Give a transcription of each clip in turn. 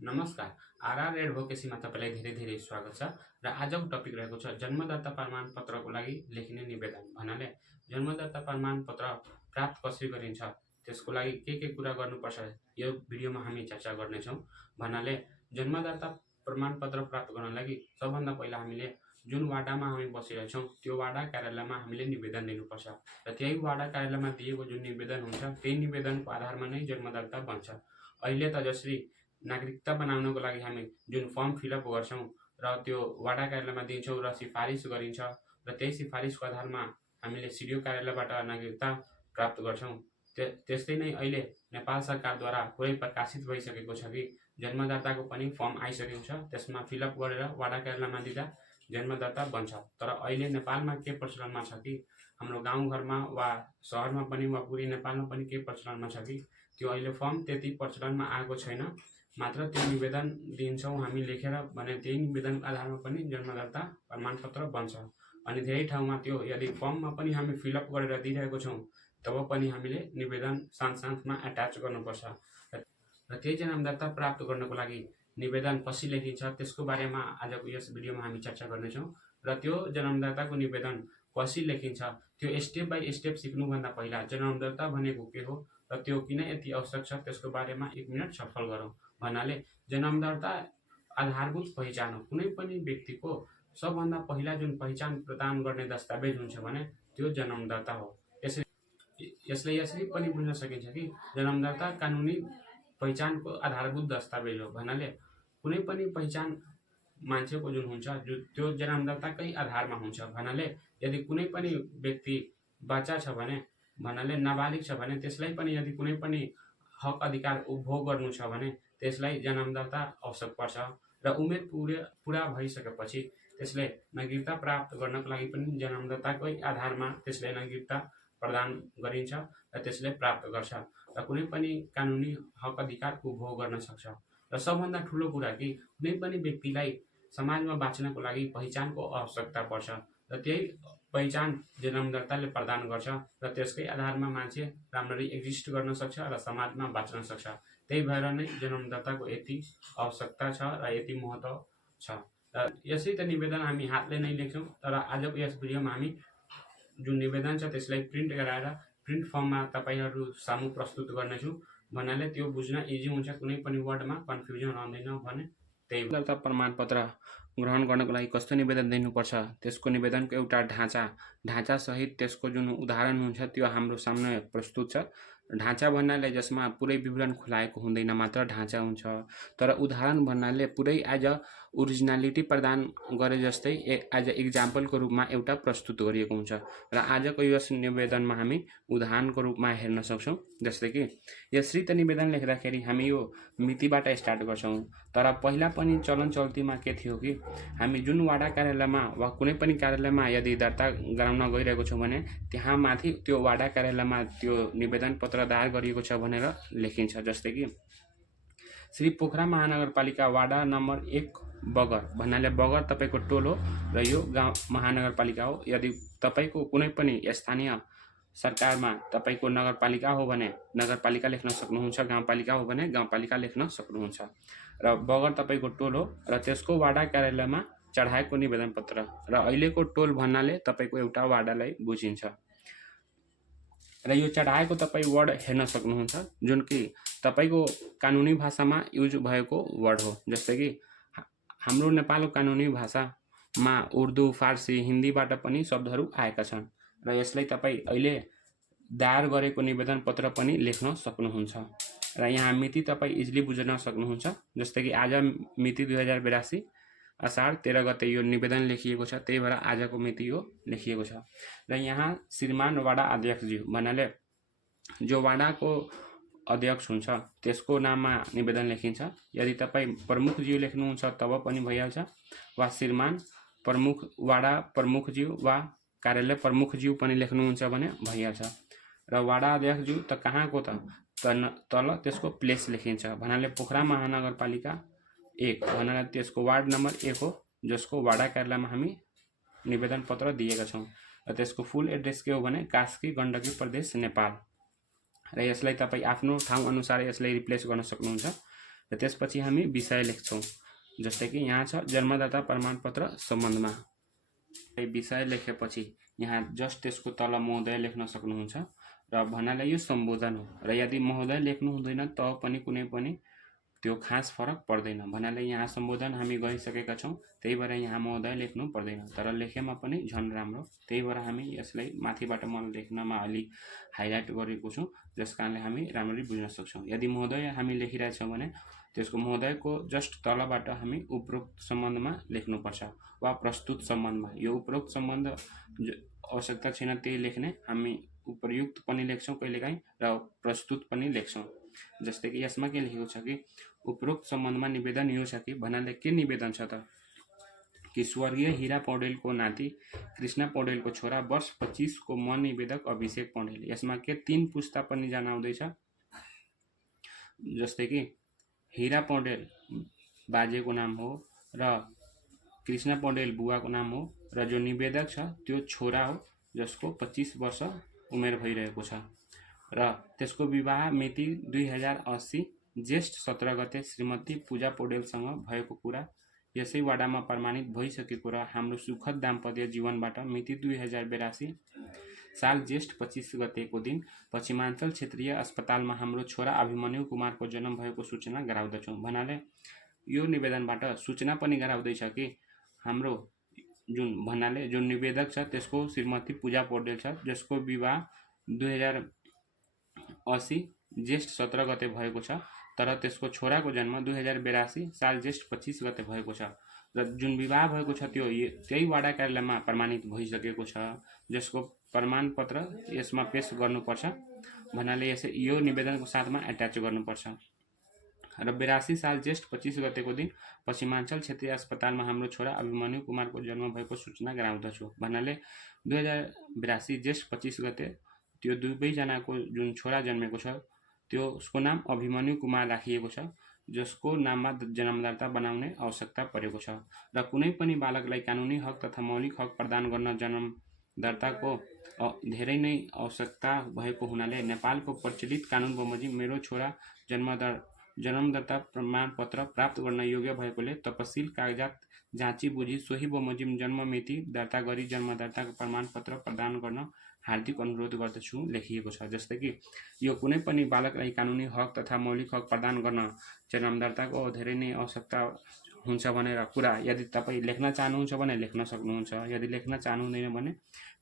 नमस्कार। आरआर एडभोकेसीमा तपाईँलाई धेरै धेरै स्वागत छ र आजको टपिक रहेको छ जन्मदत्ता प्रमाणपत्रको लागि लेखिने निवेदन भन्नाले जन्मदत्ता प्रमाणपत्र प्राप्त कसरी गरिन्छ त्यसको लागि के कुरा गर्नुपर्छ यो भिडियोमा हामी चर्चा गर्नेछौँ। भन्नाले जन्मदत्ता प्रमाणपत्र प्राप्त गर्न लागि सबभन्दा पहिला हामीले जुन वाडामा हामी बसिरहेछौँ त्यो वाडा कार्यालयमा हामीले निवेदन दिनुपर्छ र त्यही वाडा कार्यालयमा दिएको जुन निवेदन हुन्छ त्यही निवेदनको आधारमा नै जन्मदत्ता बन्छ। अहिले त जसरी नागरिकता बनाउनको लागि हामी जुन फर्म फिलअप गर्छौँ र त्यो वाडा कार्यालयमा दिन्छौँ र सिफारिस गरिन्छ र त्यही सिफारिसको आधारमा हामीले सिडिओ कार्यालयबाट नागरिकता प्राप्त गर्छौँ। त्यस्तै नै अहिले नेपाल सरकारद्वारा पुरै प्रकाशित भइसकेको छ कि जन्मदाताको पनि फर्म आइसकेको छ, त्यसमा फिलअप गरेर वाडा कार्यालयमा दिँदा जन्मदाता बन्छ। तर अहिले नेपालमा के प्रचलनमा छ कि हाम्रो गाउँघरमा वा सहरमा पनि वा पुरै नेपालमा पनि के प्रचलनमा छ कि त्यो अहिले फर्म त्यति प्रचलनमा आएको छैन। मात्र त्यो निवेदन दिन्छौँ हामी लेखेर भने त्यही निवेदनको आधारमा पनि जन्मदत्ता प्रमाणपत्र बन्छ। अनि धेरै ठाउँमा त्यो यदि फर्ममा पनि हामी फिलअप गरेर दिइरहेको छौँ तब पनि हामीले निवेदन साथमा एट्याच गर्नुपर्छ र त्यही जन्मदत्ता प्राप्त गर्नको लागि निवेदन कसरी लेखिन्छ त्यसको बारेमा आजको यस भिडियोमा हामी चर्चा गर्नेछौँ। र त्यो जन्मदत्ताको निवेदन कसरी लेखिन्छ त्यो स्टेप बाई स्टेप सिक्नुभन्दा पहिला जन्मदत्ता भनेको के हो र त्यो किन यति आवश्यक छ त्यसको बारेमा 1 मिनट छलफल गरौँ। भन्नाले जन्मदत्ता आधारभूत पहिचान हो। कुनै पनि व्यक्तिको सबभन्दा पहिला जुन पहिचान प्रदान गर्ने दस्तावेज हुन्छ भने त्यो जन्मदत्ता हो। यसले यसरी पनि बुझ्न सकिन्छ कि जन्मदत्ता कानुनी पहिचानको आधारभूत दस्तावेज हो। भन्नाले कुनै पनि पहिचान मान्छेको जुन हुन्छ त्यो जन्मदत्ताकै आधारमा हुन्छ। भन्नाले यदि कुनै पनि व्यक्ति बच्चा छ भने भन्नाले नाबालिग छ भने त्यसलाई पनि यदि कुनै पनि हक अधिकार उपभोग गर्नु छ भने त्यसलाई जन्मदत्ता आवश्यक पर्छ र उमेर पुरा भइसकेपछि त्यसले नागरिकता प्राप्त गर्नको लागि पनि जन्मदत्ताकै आधारमा त्यसले नागरिकता प्रदान गरिन्छ र त्यसले प्राप्त गर्छ र कुनै पनि कानुनी हक अधिकार उपभोग गर्न सक्छ। र सबभन्दा ठुलो कुरा कि कुनै पनि व्यक्तिलाई समाजमा बाँच्नको लागि पहिचानको आवश्यकता पर्छ र त्यही पहिचान जन्मदत्ताले प्रदान गर्छ र त्यसकै आधारमा मान्छे राम्ररी एक्जिस्ट गर्न सक्छ र समाजमा बाँच्न सक्छ। त्यही भएर नै जन्मदत्ताको यति आवश्यकता छ र यति महत्त्व छ। र यसै त निवेदन हामी हातले नै लेख्छौँ, तर आजको यस भिडियोमा हामी जुन निवेदन छ त्यसलाई प्रिन्ट गराएर प्रिन्ट फर्ममा तपाईँहरू सामु प्रस्तुत गर्नेछु। भन्नाले त्यो बुझ्न इजी हुन्छ, कुनै पनि वर्डमा कन्फ्युजन रहँदैन भने त्यही दर्ता प्रमाणपत्र ग्रहण गर्नको लागि कस्तो निवेदन दिनुपर्छ त्यसको निवेदनको एउटा ढाँचा सहित त्यसको जुन उदाहरण हुन्छ त्यो हाम्रो सामने प्रस्तुत छ। ढाँचा भन्नाले जसमा पुरै विवरण खुलाएको हुँदैन, मात्र ढाँचा हुन्छ। तर उदाहरण भन्नाले पुरै एज अ ओरिजिनालिटी प्रदान गरे जस्तै एज अ इक्जाम्पलको रूपमा एउटा प्रस्तुत गरिएको हुन्छ र आजको यस निवेदनमा हामी उदाहरणको रूपमा हेर्न सक्छौँ। जस्तै कि यसरी त निवेदन लेख्दाखेरि हामी यो मितिबाट स्टार्ट गर्छौँ, तर पहिला पनि चलन चल्तीमा के थियो कि हामी जुन वाडा कार्यालयमा वा कुनै पनि कार्यालयमा यदि दर्ता गराउन गइरहेको छौँ भने त्यहाँ माथि त्यो वाडा कार्यालयमा त्यो निवेदन पत्र दायर गरिएको छ भनेर लेखिन्छ। जस्तै कि श्री पोखरा महानगरपालिका वाडा नम्बर 1 बगर भन्नाले बगर तपाईँको टोल हो र यो गाउँ महानगरपालिका हो। यदि तपाईँको कुनै पनि स्थानीय सरकारमा तपाईँको नगरपालिका हो भने नगरपालिका लेख्न सक्नुहुन्छ, गाउँपालिका हो भने गाउँपालिका लेख्न सक्नुहुन्छ। र बगर तपाईँको टोल हो र त्यसको वाडा कार्यालयमा चढाएको निवेदन पत्र र अहिलेको टोल भन्नाले तपाईँको एउटा वाडालाई बुझिन्छ। र यो चढाएको तपाईँ वर्ड हेर्न सक्नुहुन्छ जुन कि तपाईँको कानुनी भाषामा युज भएको वर्ड हो। जस्तै कि हाम्रो नेपालको कानुनी भाषामा उर्दू, फारसी, हिन्दीबाट पनि शब्दहरू आएका छन् र यसलाई तपाईँ अहिले दायर गरेको निवेदन पत्र पनि लेख्न सक्नुहुन्छ। र यहाँ मिति तपाईँ इजिली बुझ्न सक्नुहुन्छ। जस्तै कि आज मिति 2082 असार 13 गते यो निवेदन लेखिएको छ, त्यही भएर आजको मिति यो लेखिएको छ। र यहाँ श्रीमान वाडा अध्यक्षज्यू भन्नाले जो वाडाको अध्यक्ष हुन्छ त्यसको नाममा निवेदन लेखिन्छ। यदि तपाईँ प्रमुखज्यू लेख्नुहुन्छ तब पनि भइहाल्छ वा श्रीमान प्रमुख वाडा प्रमुखज्यू वा कार्यालय प्रमुखज्यू पनि लेख्नुहुन्छ भने भइहाल्छ। र वाडा अध्यक्षज्यू त कहाँको त तल त्यसको प्लेस लेखिन्छ। भन्नाले पोखरा महानगरपालिका 1 भन्नाले त्यसको वार्ड नम्बर 1 हो जसको वाडा कार्यालयमा हामी निवेदन पत्र दिएका छौँ र त्यसको फुल एड्रेस के हो भने कास्की गण्डकी प्रदेश नेपाल। र यसलाई तपाईँ आफ्नो ठाउँ अनुसार यसलाई रिप्लेस गर्न सक्नुहुन्छ। र त्यसपछि हामी विषय लेख्छौँ। जस्तै कि यहाँ छ जन्मदाता प्रमाणपत्र सम्बन्धमा। विषय लेखेपछि यहाँ जस्ट त्यसको तल महोदय लेख्न सक्नुहुन्छ र भन्नाले यो सम्बोधन हो र यदि महोदय लेख्नु हुँदैन त पनि कुनै पनि त्यो खास फरक पर्दैन। भन्नाले यहाँ सम्बोधन हामी गरिसकेका छौँ, त्यही भएर यहाँ महोदय लेख्नु पर्दैन, तर लेखेमा पनि झन् राम्रो। त्यही भएर हामी यसलाई माथिबाट म लेख्नमा अलि हाइलाइट गरेको छु, जस कारणले हामी राम्ररी बुझ्न सक्छौँ। यदि महोदय हामी लेखिरहेछौँ भने त्यसको महोदयको जस्ट तलबाट हामी उपरोक्त सम्बन्धमा लेख्नुपर्छ वा प्रस्तुत सम्बन्धमा। यो उपरोक्त सम्बन्ध आवश्यकता छैन त्यही लेख्ने, हामी उपयुक्त पनि लेख्छौँ कहिलेकाहीँ र प्रस्तुत पनि लेख्छौँ। जस्तै कि यसमा के लेखेको छ कि उपरोक्त सम्बन्धमा निवेदन यो छ कि भन्नाले के निवेदन छ त कि स्वर्गीय हीरा पौडेलको नाति कृष्ण पौडेलको छोरा वर्ष 25 को म निवेदक अभिषेक पौडेल। यसमा के 3 पुस्ता पनि जनाउँदैछ। जस्तै कि हीरा पौडेल बाजेको नाम हो र कृष्ण पौडेल बुवाको नाम हो र जो निवेदक छ त्यो छोरा हो जसको 25 वर्ष उमेर भइरहेको छ र त्यसको विवाह मिति 2080 ज्येष्ठ 17 गते श्रीमती पूजा पौडेलसँग भएको कुरा यसै वाडामा प्रमाणित भइसकेको र हाम्रो सुखद दाम्पत्य जीवनबाट मिति 2082 साल ज्येष्ठ 25 गतेको दिन पश्चिमाञ्चल क्षेत्रीय अस्पतालमा हाम्रो छोरा अभिमन्यु कुमारको जन्म भएको सूचना गराउँदछौँ। भन्नाले यो निवेदनबाट सूचना पनि गराउँदैछ कि हाम्रो जुन भन्नाले जुन निवेदक छ त्यसको श्रीमती पूजा पौडेल छ जसको विवाह 2080 ज्येष्ठ 17 गते भएको छ, तर त्यसको छोराको जन्म 2082 साल ज्येष्ठ 25 गते भएको छ र जुन विवाह भएको छ त्यो त्यही वाडा कार्यालयमा प्रमाणित भइसकेको छ, जसको प्रमाणपत्र यसमा पेश गर्नुपर्छ। भन्नाले यो निवेदनको साथमा एट्याच गर्नुपर्छ। र 82 साल ज्येष्ठ 25 गतेको दिन पश्चिमाञ्चल क्षेत्रीय अस्पतालमा हाम्रो छोरा अभिमन्यु कुमारको जन्म भएको सूचना गराउँदछु। भन्नाले 2082 ज्येष्ठ 25 गते त्यो दुवैजनाको जुन छोरा जन्मेको छ त्यो उसको नाम अभिमन्यु कुमार राखिएको छ, जसको नाममा जन्म दर्ता बनाउने आवश्यकता परेको छ र कुनै पनि बालकलाई कानुनी हक तथा मौलिक हक प्रदान गर्न जन्म दर्ताको धेरै नै आवश्यकता भएको हुनाले नेपालको प्रचलित कानुन बमोजिम मेरो छोरा जन्म दर्ता प्रमाणपत्र प्राप्त गर्न योग्य भएकोले तपसिल कागजात जाँची बुझी सोही बमोजिम जन्म मिति दर्ता गरी जन्म दर्ताको प्रमाणपत्र प्रदान गर्न हार्दिक अनुरोध गर्दछु लेखिएको छ। जस्तै कि यो कुनै पनि बालकलाई कानुनी हक तथा मौलिक हक प्रदान गर्न जन्म दर्ताको धेरै नै आवश्यकता हुन्छ भनेर कुरा यदि तपाईँ लेख्न चाहनुहुन्छ भने लेख्न सक्नुहुन्छ, यदि लेख्न चाहनुहुँदैन भने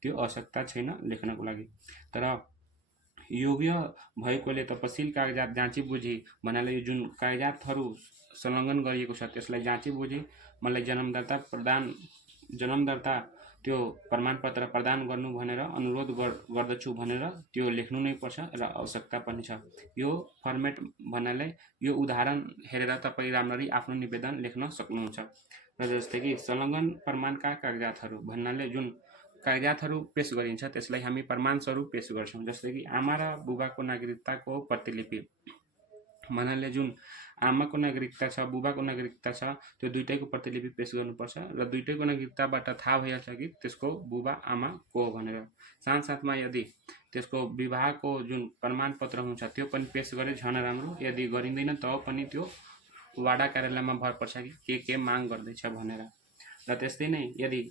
त्यो आवश्यकता छैन लेख्नको लागि। तर योग्य भएकोले तपसिल कागजात जाँची बुझी भन्नाले जुन कागजातहरू संलग्न गरिएको छ त्यसलाई जाँची बुझी मलाई जन्म दर्ता त्यो प्रमाणपत्र प्रदान गर्नु भनेर अनुरोध गर्दछु भनेर त्यो लेख्नु नै पर्छ र आवश्यकता पनि छ। यो फर्मेट भन्नाले यो उदाहरण हेरेर तपाईँ राम्ररी आफ्नो निवेदन लेख्न सक्नुहुन्छ। र जस्तै कि संलग्न प्रमाणका कागजातहरू भन्नाले जुन कागजातहरू पेश गरिन्छ त्यसलाई हामी प्रमाण स्वरूप पेश गर्छौँ। जस्तै कि आमा र बुबाको नागरिकताको प्रतिलिपि भन्नाले जुन आमाको नागरिकता छ बुबाको नागरिकता छ त्यो दुईटैको प्रतिलिपि पेश गर्नुपर्छ र दुईटैको नागरिकताबाट थाहा भइहाल्छ कि त्यसको बुबा आमा को हो भनेर। साथसाथमा यदि त्यसको विवाहको जुन प्रमाणपत्र हुन्छ त्यो पनि पेश गरे झन राम्रो, यदि गरिँदैन त पनि त्यो वाडा कार्यालयमा भर पर्छ कि के माग गर्दैछ भनेर। र त्यस्तै नै यदि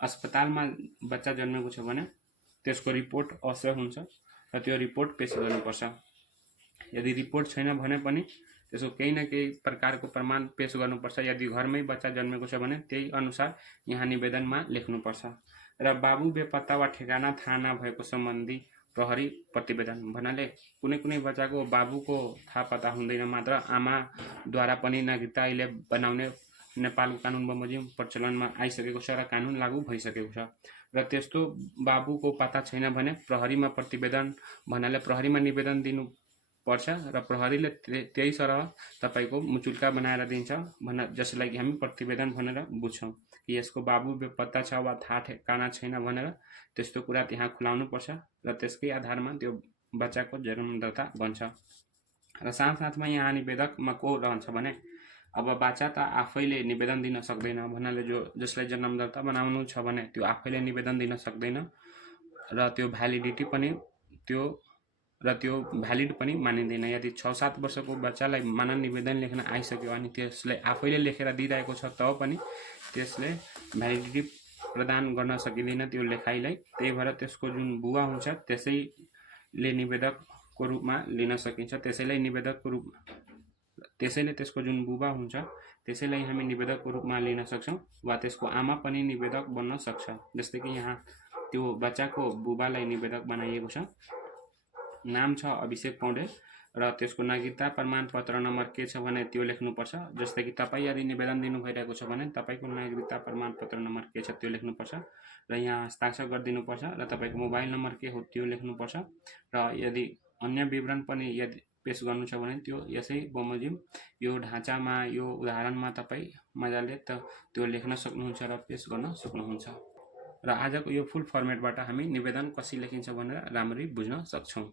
अस्पतालमा बच्चा जन्मेको छ भने त्यसको रिपोर्ट अवश्य हुन्छ र त्यो रिपोर्ट पेश गर्नुपर्छ। यदि रिपोर्ट छैन भने पनि त्यसको केही न केही प्रकारको प्रमाण पेश गर्नुपर्छ। यदि घरमै बच्चा जन्मेको छ भने त्यही अनुसार यहाँ निवेदनमा लेख्नुपर्छ। र बाबु बेपत्ता वा ठेगाना थाहा नभएको सम्बन्धी प्रहरी प्रतिवेदन भन्नाले कुनै बच्चाको बाबुको थाहा पत्ता हुँदैन मात्र आमाद्वारा पनि नागरिकता अहिले बनाउने नेपालको कानुन बमोजिम प्रचलनमा आइसकेको छ र कानुन लागू भइसकेको छ र त्यस्तो बाबुको पत्ता छैन भने प्रहरीमा प्रतिवेदन भन्नाले प्रहरीमा निवेदन दिनु पर्छ र प्रहरीले त्यही सरह तपाईको मुचुल्का बनाएर दिन्छ जसलाई हामी प्रतिवेदन भनेर बुझ्छौँ कि यसको बाबु बेपत्ता छ वा थाहा ठेगाना छैन भनेर त्यस्तो कुरा त्यहाँ खुलाउनु पर्छ र त्यसकै आधारमा त्यो बच्चाको जन्म दर्ता बन्छ। र साथसाथमा यहाँ निवेदकमा को रहन्छ भने अब बच्चा त आफैले निवेदन दिन सक्दैन भन्नाले जसलाई जन्म दर्ता बनाउनु छ भने त्यो आफैले निवेदन दिन सक्दैन र त्यो भ्यालिडिटी पनि त्यो र त्यो भ्यालिड पनि मानिँदैन। यदि 6-7 वर्षको बच्चालाई मानन निवेदन लेख्न आइसक्यो अनि त्यसले आफैले लेखेर दिइरहेको छ तब पनि त्यसले भ्यालिडिटी प्रदान गर्न सकिँदैन त्यो लेखाइलाई। त्यही भएर त्यसको जुन बुबा हुन्छ त्यसैले निवेदकको रूपमा लिन सकिन्छ। त्यसैले त्यसको जुन बुबा हुन्छ त्यसैलाई हामी निवेदकको रूपमा लिन सक्छौँ वा त्यसको आमा पनि निवेदक बन्न सक्छ। जस्तै कि यहाँ त्यो बच्चाको बुबालाई निवेदक बनाइएको छ, नाम छ अभिषेक पौडेल र त्यसको नागरिकता प्रमाणपत्र नम्बर के छ भने त्यो लेख्नुपर्छ। जस्तै कि तपाईँ यदि निवेदन दिनु भइरहेको छ भने तपाईँको नागरिकता प्रमाणपत्र नम्बर के छ त्यो लेख्नुपर्छ र यहाँ हस्ताक्षर गरिदिनुपर्छ र तपाईँको मोबाइल नम्बर के हो त्यो लेख्नुपर्छ र यदि अन्य विवरण पनि यदि पेश गर्नु छ भने त्यो यसै बमोजिम यो ढाँचामा यो उदाहरणमा तपाईँ मजाले त्यो लेख्न सक्नुहुन्छ र पेश गर्न सक्नुहुन्छ र आजको यो फुल फर्मेटबाट हामी निवेदन कसरी लेखिन्छ भनेर राम्ररी बुझ्न सक्छौँ।